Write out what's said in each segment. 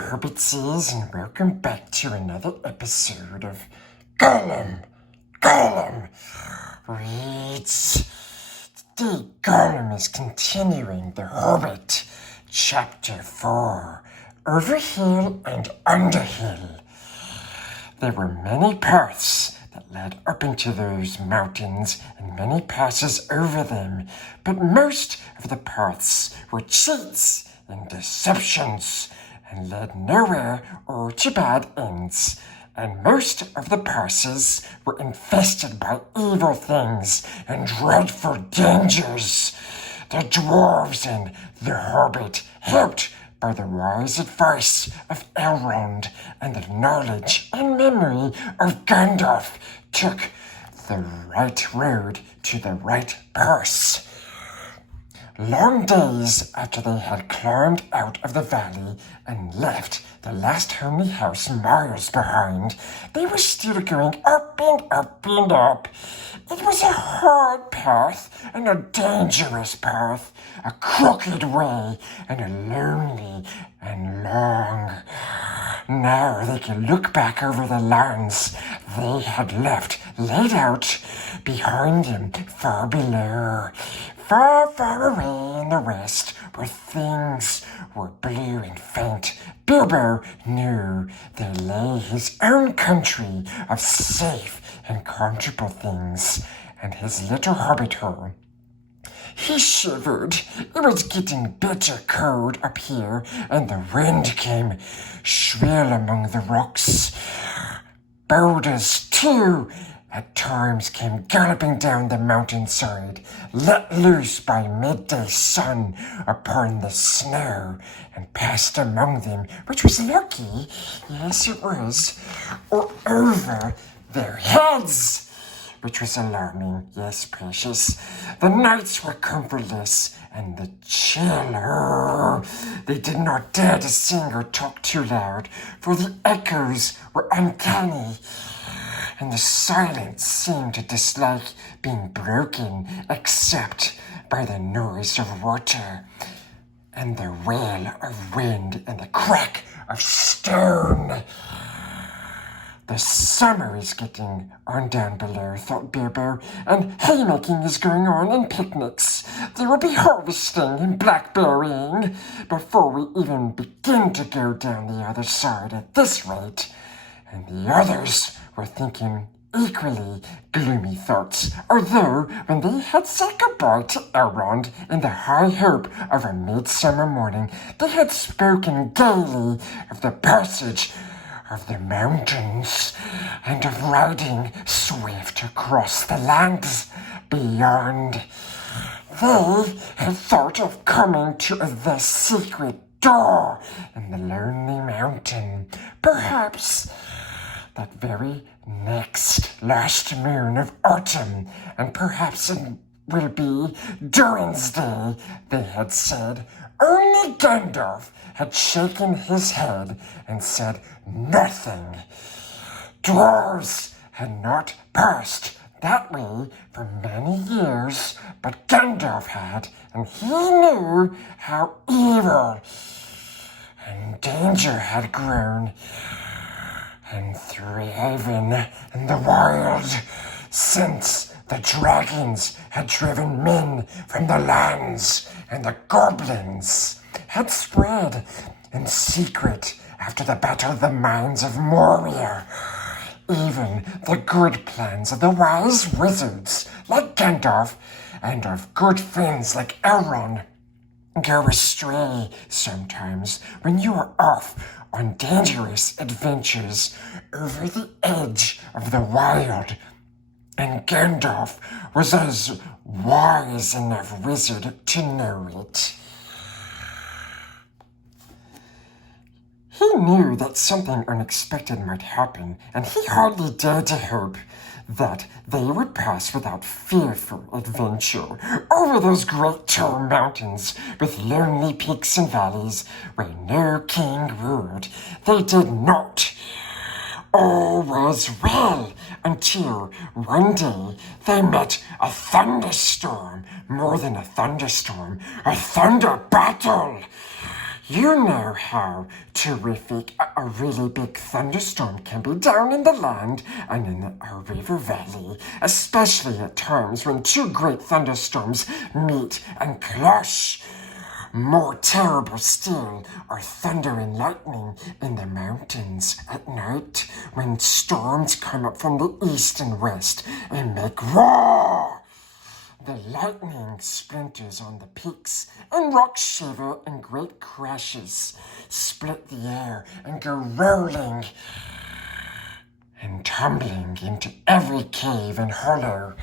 Herbitsies, and welcome back to another episode of Gollum. Reads. Today, Gollum is continuing the Hobbit, Chapter 4, Over Hill and Under Hill. There were many paths that led up into those mountains and many passes over them, but most of the paths were cheats and deceptions, and led nowhere or to bad ends, and most of the passes were infested by evil things and dreadful dangers. The dwarves and the Hobbit, helped by the wise advice of Elrond and the knowledge and memory of Gandalf, took the right road to the right pass. Long days after they had climbed out of the valley and left the last homely house miles behind, they were still going up and up and up. It was a hard path and a dangerous path, a crooked way and a lonely and long. Now they could look back over the lands they had left laid out behind them, far below. Far, far away in the west, where things were blue and faint, Bilbo knew there lay his own country of safe and comfortable things, and his little hobbit hole. He shivered. It was getting bitter cold up here, and the wind came shrill among the rocks. Boulders, too, at times came galloping down the mountainside, let loose by midday sun upon the snow, and passed among them, which was lucky, yes it was, or over their heads, which was alarming, yes precious. The nights were comfortless, and the chill. They did not dare to sing or talk too loud, for the echoes were uncanny, and the silence seemed to dislike being broken except by the noise of water, and the wail of wind, and the crack of stone. The summer is getting on down below, thought Bilbo, and haymaking is going on and picnics. There will be harvesting and blackberrying before we even begin to go down the other side at this rate. And the others were thinking equally gloomy thoughts, although when they had said goodbye to Elrond in the high hope of a midsummer morning, they had spoken gaily of the passage of the mountains and of riding swift across the lands beyond. They had thought of coming to the secret door in the lonely mountain, perhaps that very next last moon of autumn, and perhaps it will be Durin's Day, they had said. Only Gandalf had shaken his head and said nothing. Dwarves had not passed that way for many years, but Gandalf had, and he knew how evil and danger had grown and thriven in the wild since the dragons had driven men from the lands and the goblins had spread in secret after the Battle of the Mines of Moria. Even the good plans of the wise wizards like Gandalf and of good friends like Elrond go astray sometimes when you are off on dangerous adventures over the edge of the wild. And Gandalf was as wise enough wizard to know it. He knew that something unexpected might happen, and he hardly dared to hope that they would pass without fearful adventure over those great tall mountains with lonely peaks and valleys where no king ruled. They did not. All was well until one day they met a thunderstorm, more than a thunderstorm, a thunder battle. You know how terrific a really big thunderstorm can be down in the land and in a river valley, especially at times when two great thunderstorms meet and clash. More terrible still are thunder and lightning in the mountains at night when storms come up from the east and west and make roar. The lightning splinters on the peaks, and rocks shiver in great crashes, split the air, and go rolling and tumbling into every cave and hollow.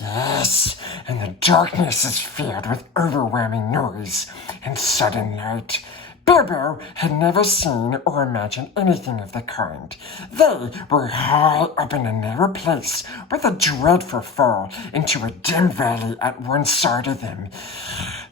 Yes, and the darkness is filled with overwhelming noise and sudden light. Bilbo had never seen or imagined anything of the kind. They were high up in a narrow place with a dreadful fall into a dim valley at one side of them.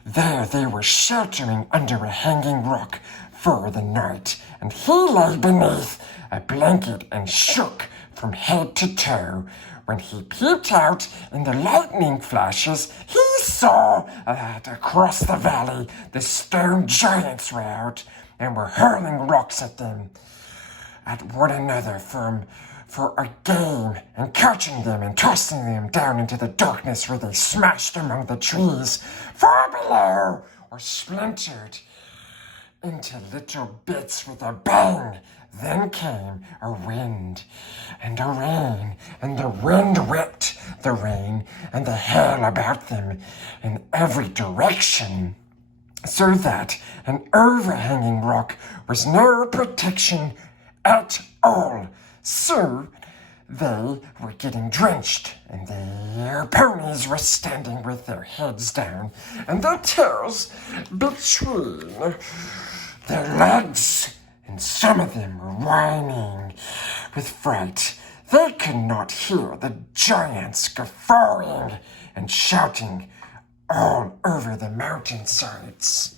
There they were sheltering under a hanging rock for the night, and he lay beneath a blanket and shook from head to toe. When he peeped out in the lightning flashes, he saw that across the valley the stone giants were out and were hurling rocks at them, at one another for a game, and catching them and tossing them down into the darkness where they smashed among the trees far below or splintered into little bits with a bang. Then came a wind and a rain, and the wind whipped the rain and the hail about them in every direction, so that an overhanging rock was no protection at all. So they were getting drenched, and their ponies were standing with their heads down and their tails between their legs, and some of them were whining with fright. They could not hear the giants guffawing and shouting all over the mountainsides.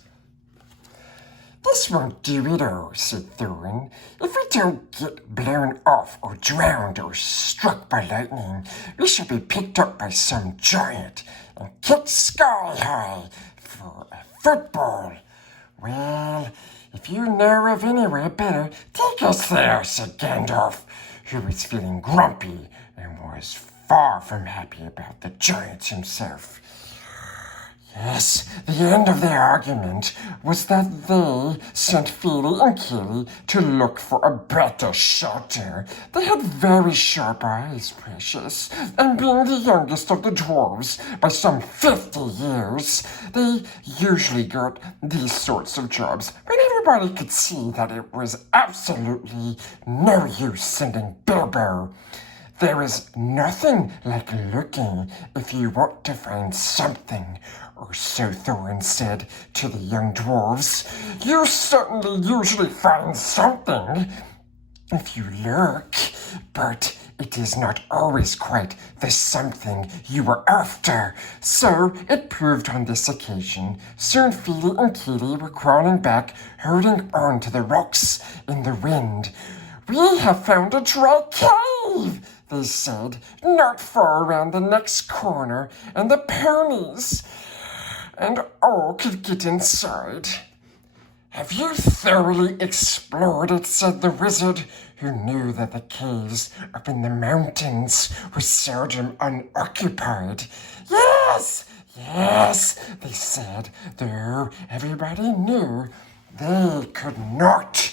"This won't do at all," said Thorin. "If we don't get blown off or drowned or struck by lightning, we shall be picked up by some giant and kicked sky high for a football. Well, if you know of anywhere better, take us there," said Gandalf, who was feeling grumpy and was far from happy about the giants himself. Yes, the end of their argument was that they sent Fili and Kili to look for a better shelter. They had very sharp eyes, Precious, and being the youngest of the dwarves by some 50 years, they usually got these sorts of jobs when everybody could see that it was absolutely no use sending Bilbo. There is nothing like looking if you want to find something, or so Thorin said to the young dwarves. You certainly usually find something if you look, but it is not always quite the something you were after. So it proved on this occasion. Soon Fili and Kili were crawling back, holding on to the rocks in the wind. "We have found a dry cave," they said, "not far around the next corner, and the ponies and all could get inside." "Have you thoroughly explored it?" said the wizard, who knew that the caves up in the mountains were seldom unoccupied. Yes, they said, though everybody knew they could not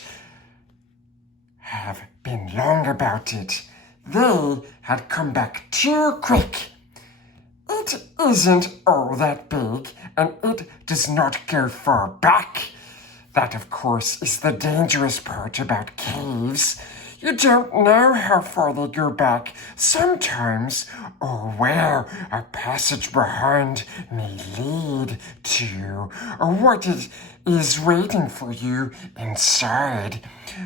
have been long about it. They had come back too quick. "It isn't all that big, and it does not go far back. That, of course, is the dangerous part about caves. You don't know how far they go back sometimes, or where a passage behind may lead to, or what it is waiting for you inside."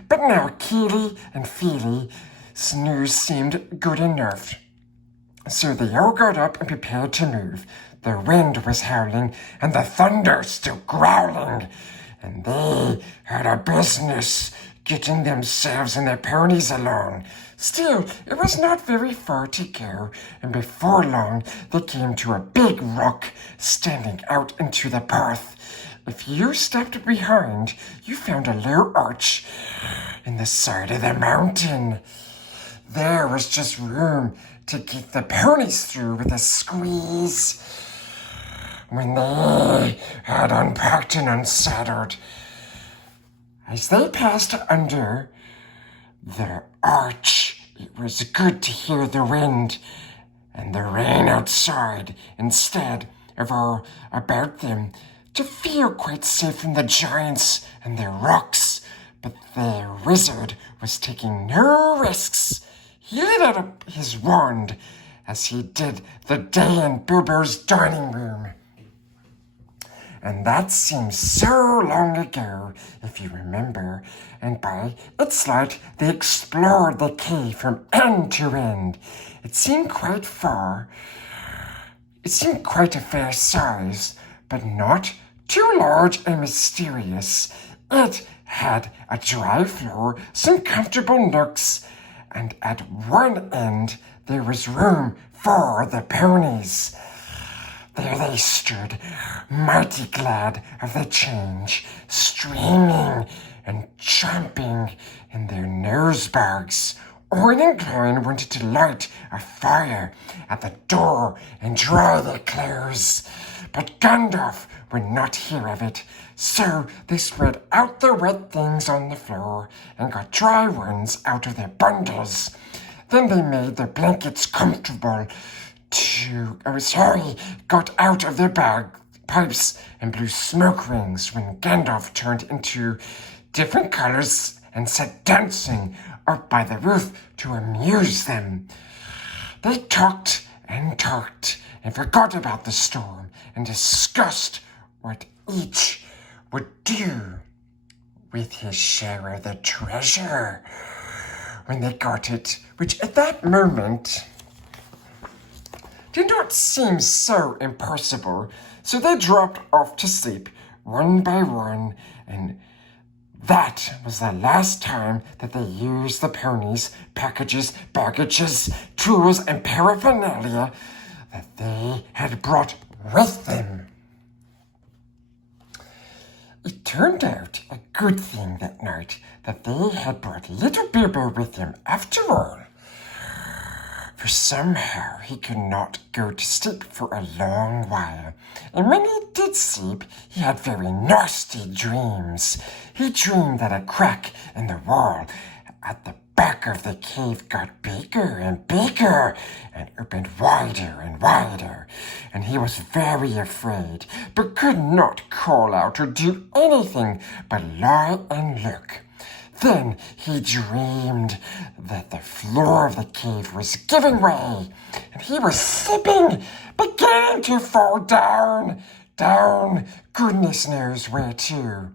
But now Kili and Fili's news seemed good enough. So they all got up and prepared to move. The wind was howling and the thunder still growling, and they had a business getting themselves and their ponies along. Still, it was not very far to go, and before long they came to a big rock standing out into the path. if you stepped behind, you found a low arch in the side of the mountain. There was just room to get the ponies through with a squeeze. When they had unpacked and unsaddled, as they passed under the arch, it was good to hear the wind and the rain outside instead of all about them, to feel quite safe from the giants and their rocks. But the wizard was taking no risks. He lit up his wand as he did the day in Bilbo's dining room. And that seems so long ago, if you remember, and by its light they explored the cave from end to end. It seemed quite far. It seemed quite a fair size, but not too large and mysterious. It had a dry floor, some comfortable nooks, and at one end there was room for the ponies. There they stood, mighty glad of the change, streaming and chomping in their nosebags. Owen and Gloin wanted to light a fire at the door and dry their clothes, but Gandalf would not hear of it, so they spread out the wet things on the floor and got dry ones out of their bundles. Then they made their blankets comfortable got out of their pipes and blew smoke rings when Gandalf turned into different colors and set dancing up by the roof to amuse them. They talked and forgot about the storm and discussed what each would do with his share of the treasure when they got it, which at that moment did not seem so impossible. So they dropped off to sleep one by one, and that was the last time that they used the ponies, packages, baggages, tools, and paraphernalia that they had brought with them. It turned out a good thing that night that they had brought little Bilbo with them after all, for somehow he could not go to sleep for a long while, and when he did sleep, he had very nasty dreams. He dreamed that a crack in the wall at the back of the cave got bigger and bigger and opened wider and wider, and he was very afraid, but could not call out or do anything but lie and look. Then he dreamed that the floor of the cave was giving way, and he was slipping, beginning to fall down, goodness knows where to.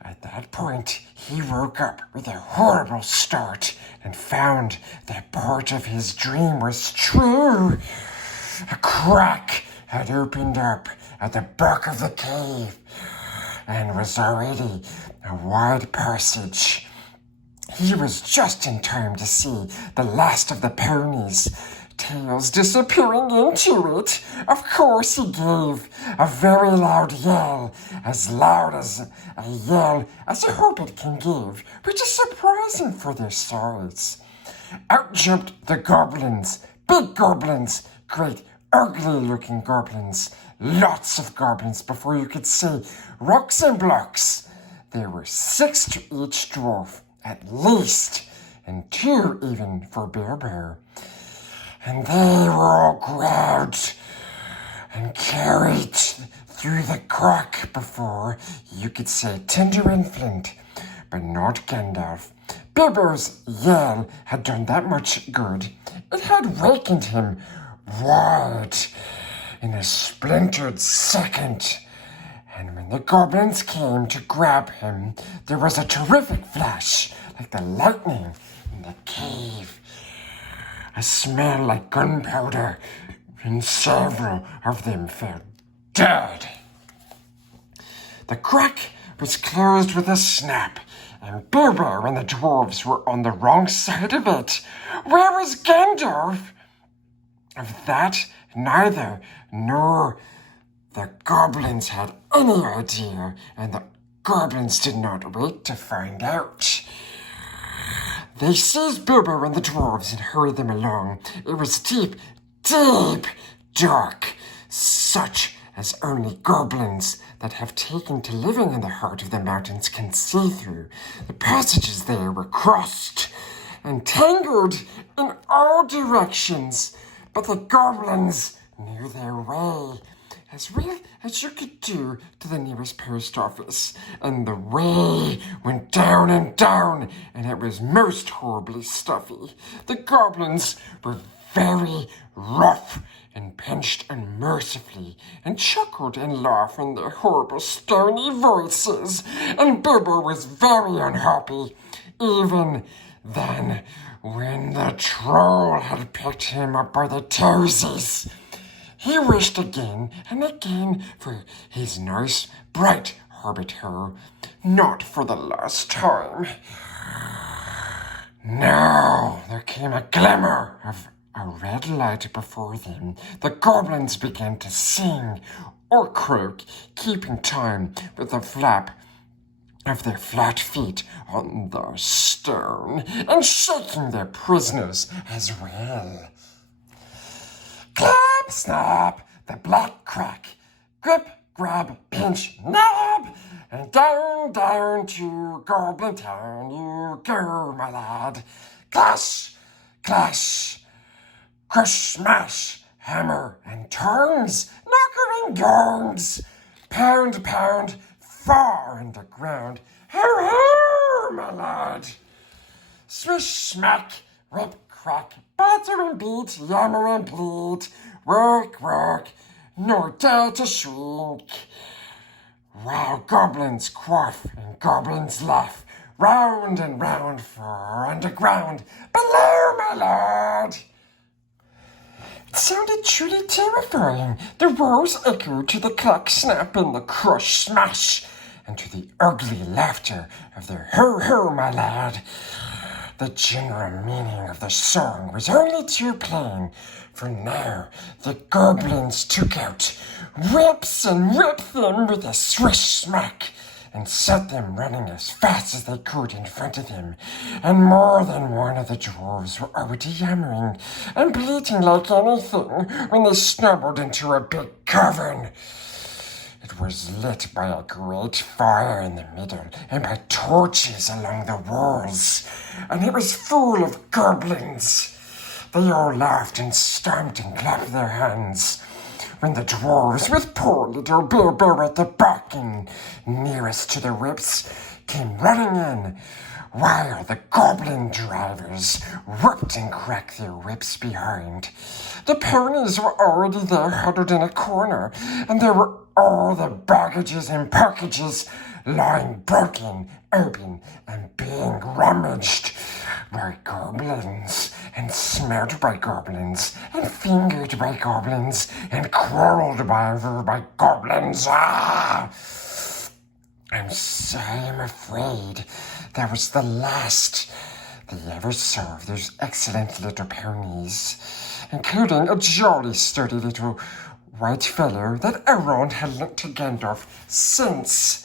At that point, he woke up with a horrible start and found that part of his dream was true. A crack had opened up at the back of the cave and was already a wide passage. He was just in time to see the last of the ponies' tails disappearing into it. Of course, he gave a very loud as a yell as a hobbit can give, which is surprising for their size. Out jumped the goblins, big goblins, great ugly-looking goblins, lots of goblins before you could see rocks and blocks. There were 6 to each dwarf, at least, and 2 even for Bilbo. And they were all grabbed and carried through the crack before you could say Tinder and Flint, but not Gandalf. Bilbo's yell had done that much good. It had wakened him wide in a splintered second. And when the goblins came to grab him, there was a terrific flash, like the lightning in the cave. A smell like gunpowder, and several of them fell dead. The crack was closed with a snap, and Bilbo and the dwarves were on the wrong side of it. Where was Gandalf? Of that, neither nor the goblins had any idea, and the goblins did not wait to find out. They seized Bilbo and the dwarves and hurried them along. It was deep, deep, dark, such as only goblins that have taken to living in the heart of the mountains can see through. The passages there were crossed and tangled in all directions, but the goblins knew their way as well as you could do to the nearest post office, and the way went down and down, and it was most horribly stuffy. The goblins were very rough and pinched unmercifully, and chuckled and laughed in their horrible stony voices, and Bilbo was very unhappy, even then, when the troll had picked him up by the toesies. He wished again and again for his nice, bright Hobbit hole, not for the last time. Now there came a glimmer of a red light before them. The goblins began to sing or croak, keeping time with the flap of their flat feet on the stone, and shaking their prisoners as well. Clap, snap, the black crack. Grip, grab, pinch, nab. And down, down to Goblin Town you go, my lad. Clash, clash, crush, smash, hammer and tongs, knocker and gongs. Pound, pound, far underground. Ho, ho, my lad. Swish, smack, rip, crack, batter and beat, yammer and bleed, work, work, nor dare to shrink. While goblins quaff and goblins laugh, round and round for underground, below, my lord. It sounded truly terrifying. The roars echoed to the clack snap and the crush smash, and to the ugly laughter of their ho ho, my lad. The general meaning of the song was only too plain, for now the goblins took out whips and whipped them with a swish smack, and set them running as fast as they could in front of them, and more than one of the dwarves were already yammering and bleating like anything when they stumbled into a big cavern. It was lit by a great fire in the middle and by torches along the walls, and it was full of goblins. They all laughed and stamped and clapped their hands when the dwarves, with poor little Bilbo at the back and nearest to the whips, came running in, while the goblin drivers whooped and cracked their whips behind. The ponies were already there, huddled in a corner, and there were all the baggages and packages lying broken, open, and being rummaged by goblins, and smelt by goblins, and fingered by goblins, and quarreled over by goblins. Ah! I'm afraid that was the last they ever saw of those excellent little ponies, including a jolly sturdy little white fellow that Elrond had lent to Gandalf since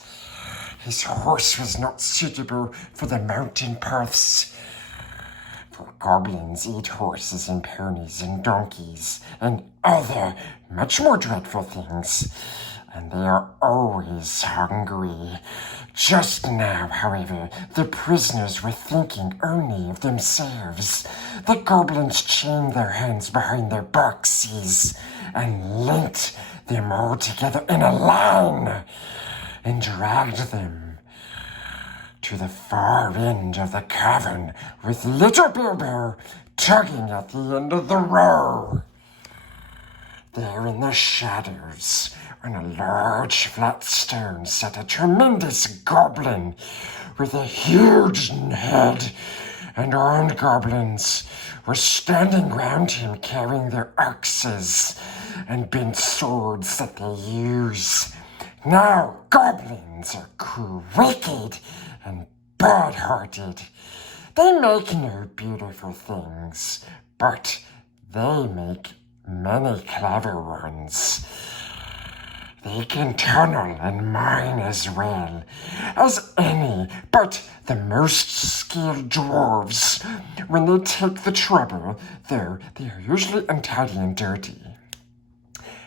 his horse was not suitable for the mountain paths. For goblins eat horses and ponies and donkeys and other much more dreadful things, and they are always hungry. Just now, however, the prisoners were thinking only of themselves. The goblins chained their hands behind their backsies and linked them all together in a line and dragged them to the far end of the cavern with little Bilbo tugging at the end of the row. There in the shadows, on a large flat stone, sat a tremendous goblin with a huge head, and armed goblins were standing round him carrying their axes and bent swords that they use. Now goblins are wicked and bad-hearted. They make no beautiful things, but they make many clever ones. They can tunnel and mine as well as any but the most skilled dwarves. When they take the trouble, though, they are usually untidy and dirty.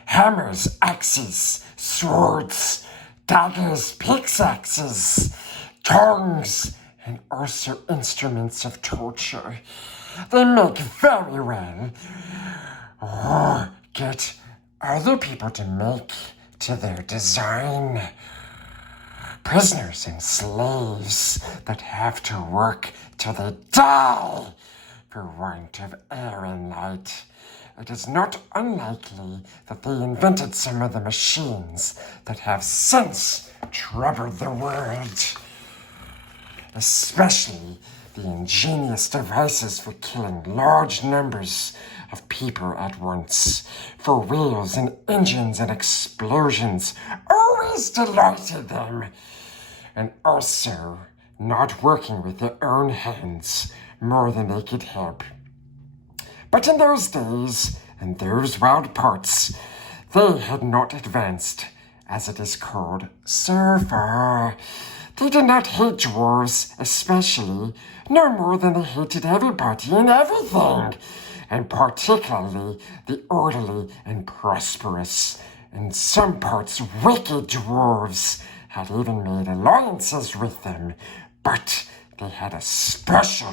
Hammers, axes, swords, daggers, pickaxes, tongs, and also instruments of torture. They make very well, or get other people to make to their design. Prisoners and slaves that have to work till they die for want of air and light. It is not unlikely that they invented some of the machines that have since troubled the world, especially the ingenious devices for killing large numbers of people at once. For wheels and engines and explosions always delighted them, and also not working with their own hands more than they could help. But in those days, and those wild parts, they had not advanced, as it is called, so far. They did not hate dwarves, especially, no more than they hated everybody and everything, and particularly the orderly and prosperous. In some parts, wicked dwarves had even made alliances with them, but they had a special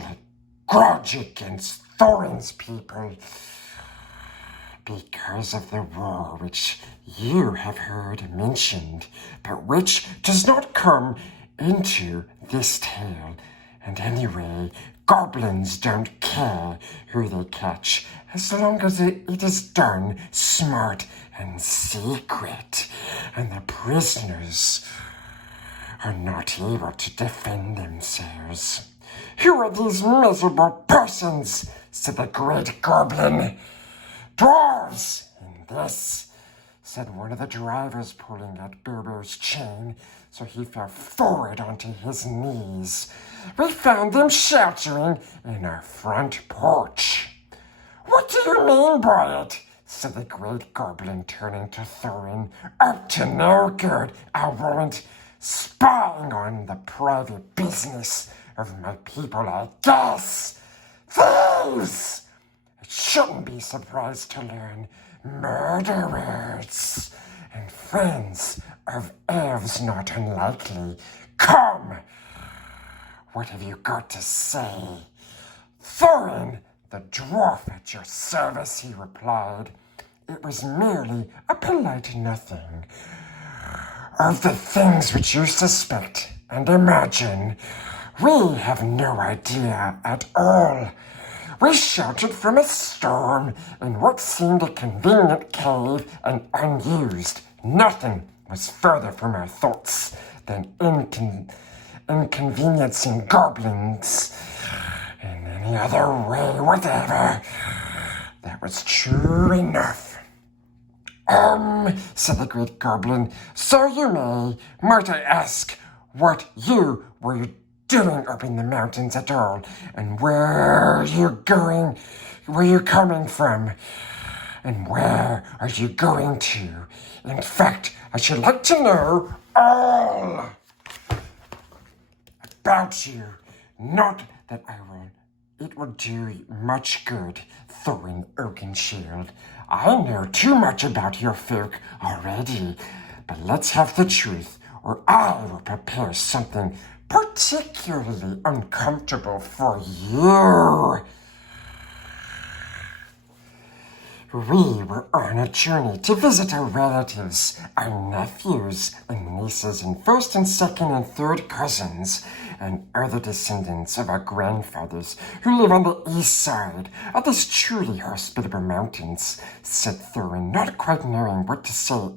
grudge against Thorin's people because of the war which you have heard mentioned, but which does not come into this tale. And anyway, goblins don't care who they catch, as long as it is done smart and secret, and the prisoners are not able to defend themselves. Who are these miserable persons? Said the great goblin. Dwarves! In this, said one of the drivers, pulling at Bilbo's chain, so he fell forward onto his knees. We found them sheltering in our front porch. What do you mean by it? Said the great goblin, turning to Thorin. Up to no good, I won't. Spying on the private business of my people, I guess. Thieves! I shouldn't be surprised to learn murderers and friends of elves not unlikely. Come! What have you got to say? Thorin, the dwarf at your service, he replied. It was merely a polite nothing. Of the things which you suspect and imagine, we have no idea at all. We sheltered from a storm in what seemed a convenient cave and unused. Nothing was further from our thoughts than inconveniencing goblins in any other way whatever. That was true enough. Said the great goblin, so you may. Might I ask what you were doing up in the mountains at all, and where you coming from, and where are you going to? In fact, I should like to know all about you. Not that it will do much good, Thorin Oakenshield. I know too much about your folk already, but let's have the truth, or I will prepare something particularly uncomfortable for you. We were on a journey to visit our relatives, our nephews and nieces and first and second and third cousins, and other descendants of our grandfathers who live on the east side of these truly hospitable mountains, said Thorin, not quite knowing what to say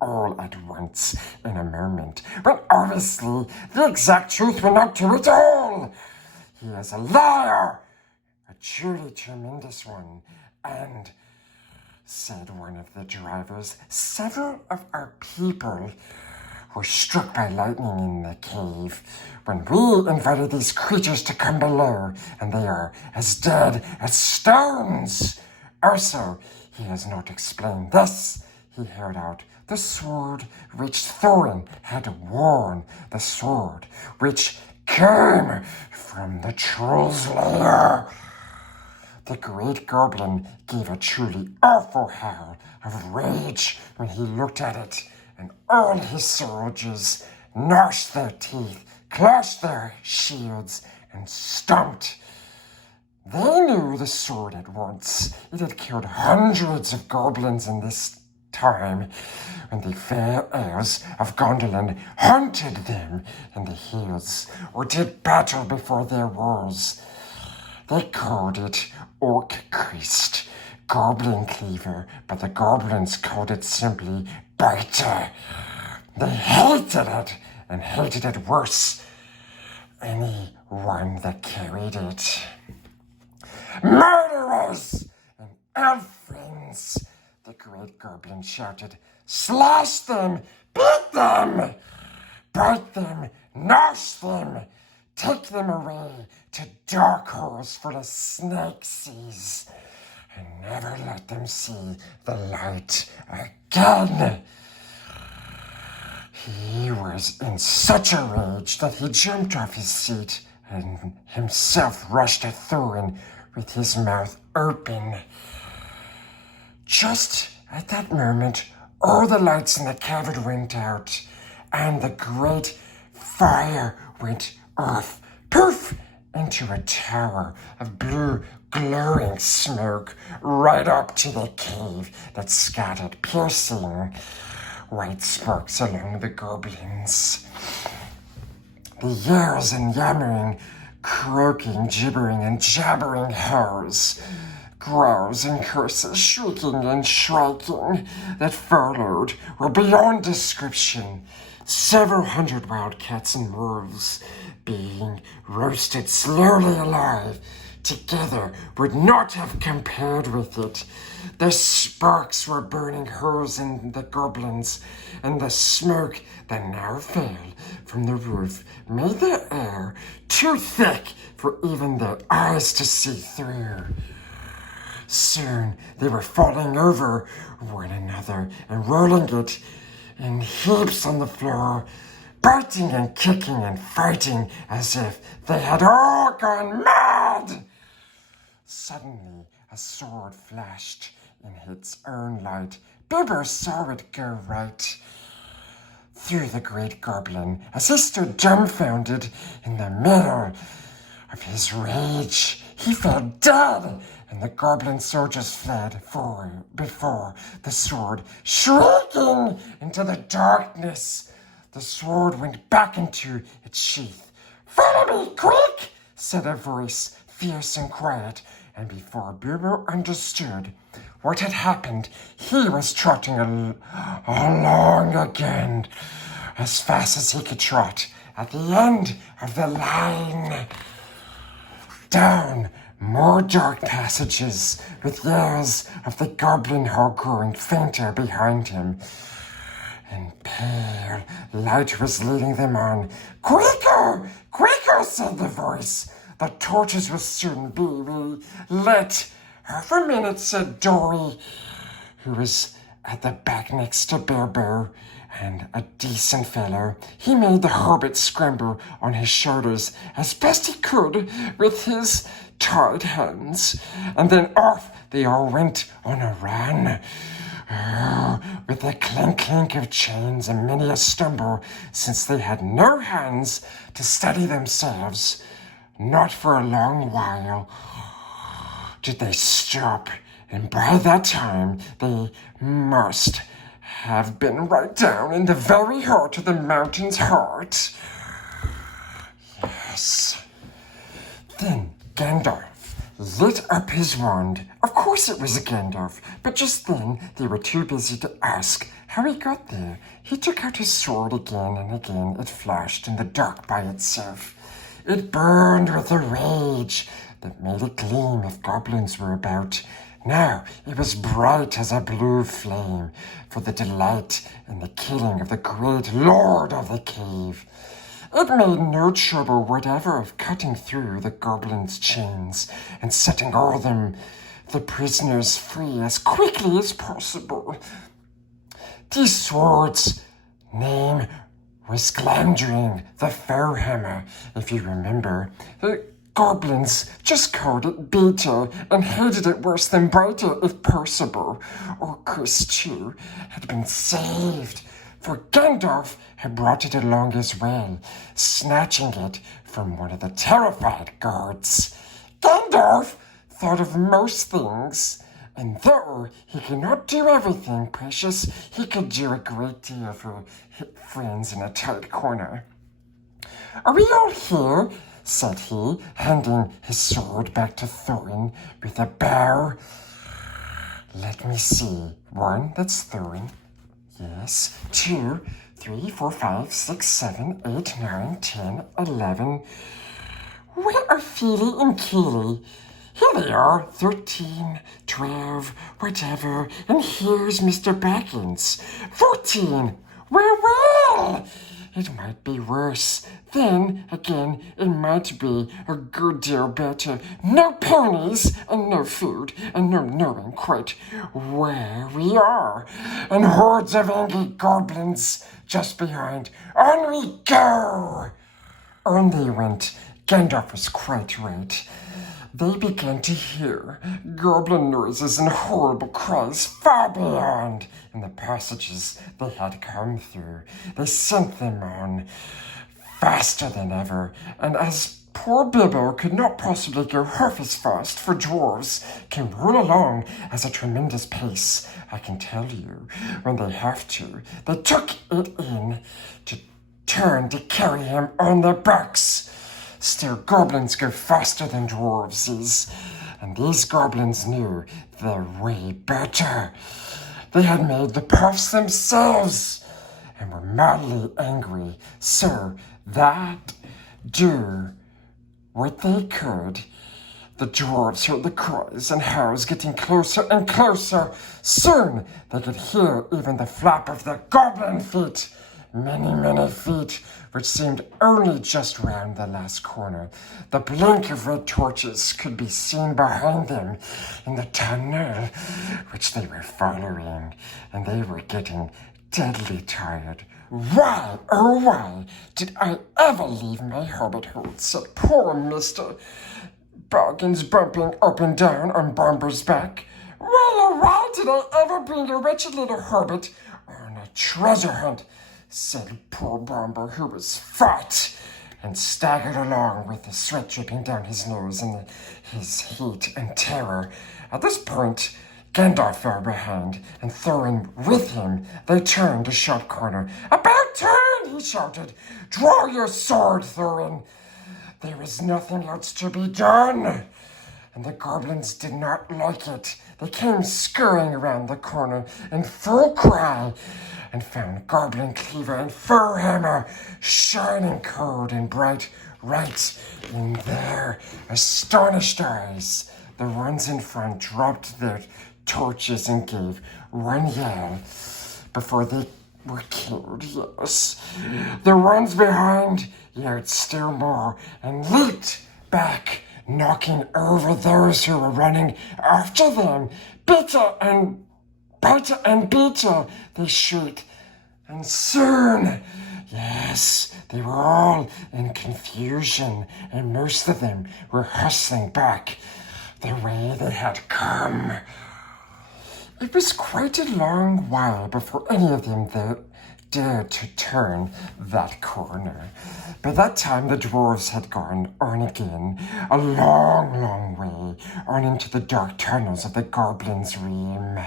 all at once in a moment, when obviously the exact truth will not do at all. He is a liar, a truly tremendous one, and, said one of the drivers, several of our people were struck by lightning in the cave when we invited these creatures to come below, and they are as dead as stones. Also, he has not explained this. He held out The sword which Thorin had worn, the sword which came from the troll's lair. The great goblin gave a truly awful howl of rage when he looked at it, and all his soldiers gnashed their teeth, clashed their shields, and stomped. They knew the sword at once. It had killed hundreds of goblins in this time when the fair elves of Gondolin hunted them in the hills or did battle before their walls. They called it Orc Christ, Goblin Cleaver, but the goblins called it simply Biter. They hated it, and hated it worse. Anyone that carried it. Murderers and elf-friends, the great goblin shouted. Slash them, beat them, bite them, gnash them, take them away to dark holes full of snake seas, and never let them see the light again. He was in such a rage that he jumped off his seat and himself rushed at Thorin with his mouth open. Just at that moment, all the lights in the cavern went out, and the great fire went off, poof, into a tower of blue, glowing smoke right up to the cave that scattered piercing white sparks along the goblins. The yells and yammering, croaking, gibbering, and jabbering howls, growls and curses, shrieking and shrieking that followed were beyond description. Several hundred wildcats and wolves being roasted slowly alive together would not have compared with it. The sparks were burning holes in the goblins, and the smoke that now fell from the roof made the air too thick for even their eyes to see through. Soon they were falling over one another and rolling it in heaps on the floor, biting and kicking and fighting as if they had all gone mad. Suddenly, a sword flashed in its own light. Bilbo saw it go right through the great goblin as he stood dumbfounded in the middle of his rage. He fell dead, and the goblin soldiers fled before the sword, shrieking into the darkness. The sword went back into its sheath. "Follow me, quick!" said a voice, fierce and quiet, and before Bilbo understood what had happened, he was trotting along again, as fast as he could trot, at the end of the line. Down more dark passages, with yells of the goblin hog growing fainter behind him, and pale light was leading them on. "Quicker! Quicker!" said the voice. "The torches will soon be lit." "Half a minute," said Dory, who was at the back next to Bilbo, and a decent fellow. He made the Hobbit scramble on his shoulders as best he could with his tied hands, and then off they all went on a run. With the clink of chains and many a stumble, since they had no hands to steady themselves. Not for a long while did they stop, and by that time they must have been right down in the very heart of the mountain's heart. Yes. Then Gandalf lit up his wand. Of course it was a Gandalf, but just then they were too busy to ask how he got there. He took out his sword again, and again it flashed in the dark by itself. It burned with a rage that made it gleam if goblins were about. Now it was bright as a blue flame for the delight in the killing of the great lord of the cave. It made no trouble whatever of cutting through the goblins' chains and setting all the prisoners free as quickly as possible. These swords' name was Glamdring the Fairhammer, if you remember. The goblins just called it Beta and hated it worse than Bita if possible. Or Chris, too, had been saved, for Gandalf had brought it along as well, snatching it from one of the terrified guards. Gandalf thought of most things, and though he could not do everything, Precious, he could do a great deal for friends in a tight corner. "Are we all here?" said he, handing his sword back to Thorin with a bow. "Let me see. 1, that's Thorin. Yes. 2, 3, 4, 5, 6, 7, 8, 9, 10, 11. Where are Feely and Keely? Here they are, 13, 12, whatever, and here's Mr. Baggins. 14, well, it might be worse. Then, again, it might be a good deal better. No ponies, and no food, and no knowing quite where we are. And hordes of angry goblins just behind. On we go!" On they went. Gandalf was quite right. They began to hear goblin noises and horrible cries far beyond in the passages they had come through. They sent them on faster than ever, and as poor Bilbo could not possibly go half as fast, for dwarves can roll along at a tremendous pace, I can tell you, when they have to. They took it in to turn to carry him on their backs. Still, goblins go faster than dwarves is, and these goblins knew their way better. They had made the puffs themselves and were madly angry, so that do what they could. The dwarves heard the cries and howls getting closer and closer. Soon they could hear even the flap of their goblin feet. Many, many feet, which seemed only just round the last corner. The blink of red torches could be seen behind them in the tunnel which they were following, and they were getting deadly tired. "Why, oh why, did I ever leave my hobbit hole?" said poor Mr. Baggins, bumping up and down on Bomber's back. Why did I ever bring a wretched little hobbit on a treasure hunt?" said poor Bomber, who was fat and staggered along with the sweat dripping down his nose and his heat and terror. At this point, Gandalf fell behind, and Thorin with him. They turned a sharp corner. "About turn!" he shouted. "Draw your sword, Thorin!" There was nothing else to be done, and the goblins did not like it. They came scurrying around the corner in full cry, and found Goblin Cleaver and Furhammer shining cold and bright right in their astonished eyes. The ones in front dropped their torches and gave one yell before they were killed, yes. The ones behind yelled still more and leaped back, knocking over those who were running after them. "Bitter and Biter and Beta," they shrieked. And soon, yes, they were all in confusion, and most of them were hustling back the way they had come. It was quite a long while before any of them dared to turn that corner. By that time, the dwarves had gone on again, a long, long way, on into the dark tunnels of the goblins' realm.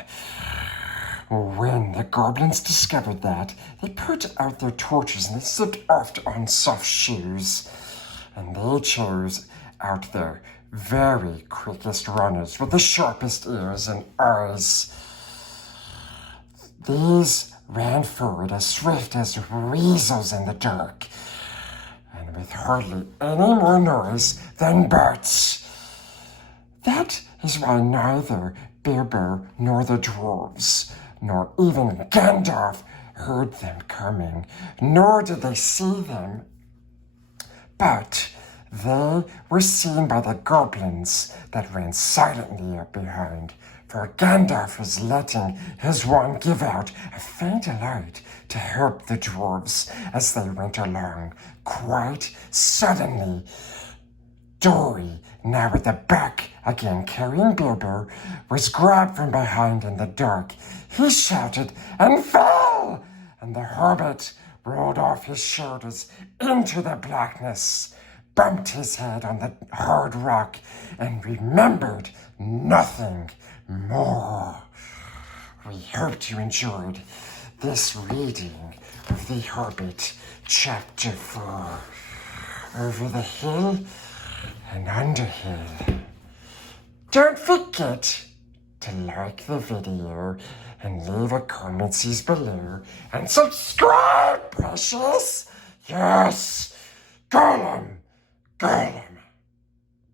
When the goblins discovered that, they put out their torches and they slipped off on soft shoes, and they chose out their very quickest runners with the sharpest ears and eyes. These ran forward as swift as weasels in the dark, and with hardly any more noise than bats. That is why neither Bilbo nor the dwarves, nor even Gandalf, heard them coming, nor did they see them. But they were seen by the goblins that ran silently up behind, for Gandalf was letting his wand give out a faint light to help the dwarves as they went along. Quite suddenly, Dory, now at the back again carrying Bilbo, was grabbed from behind in the dark. He shouted and fell, and the hobbit rolled off his shoulders into the blackness, bumped his head on the hard rock, and remembered nothing more. We hope you enjoyed this reading of The Hobbit, Chapter 4, Over the Hill and Underhill. Don't forget to like the video and leave a comment below and subscribe, precious! Yes! Gollum! Gollum!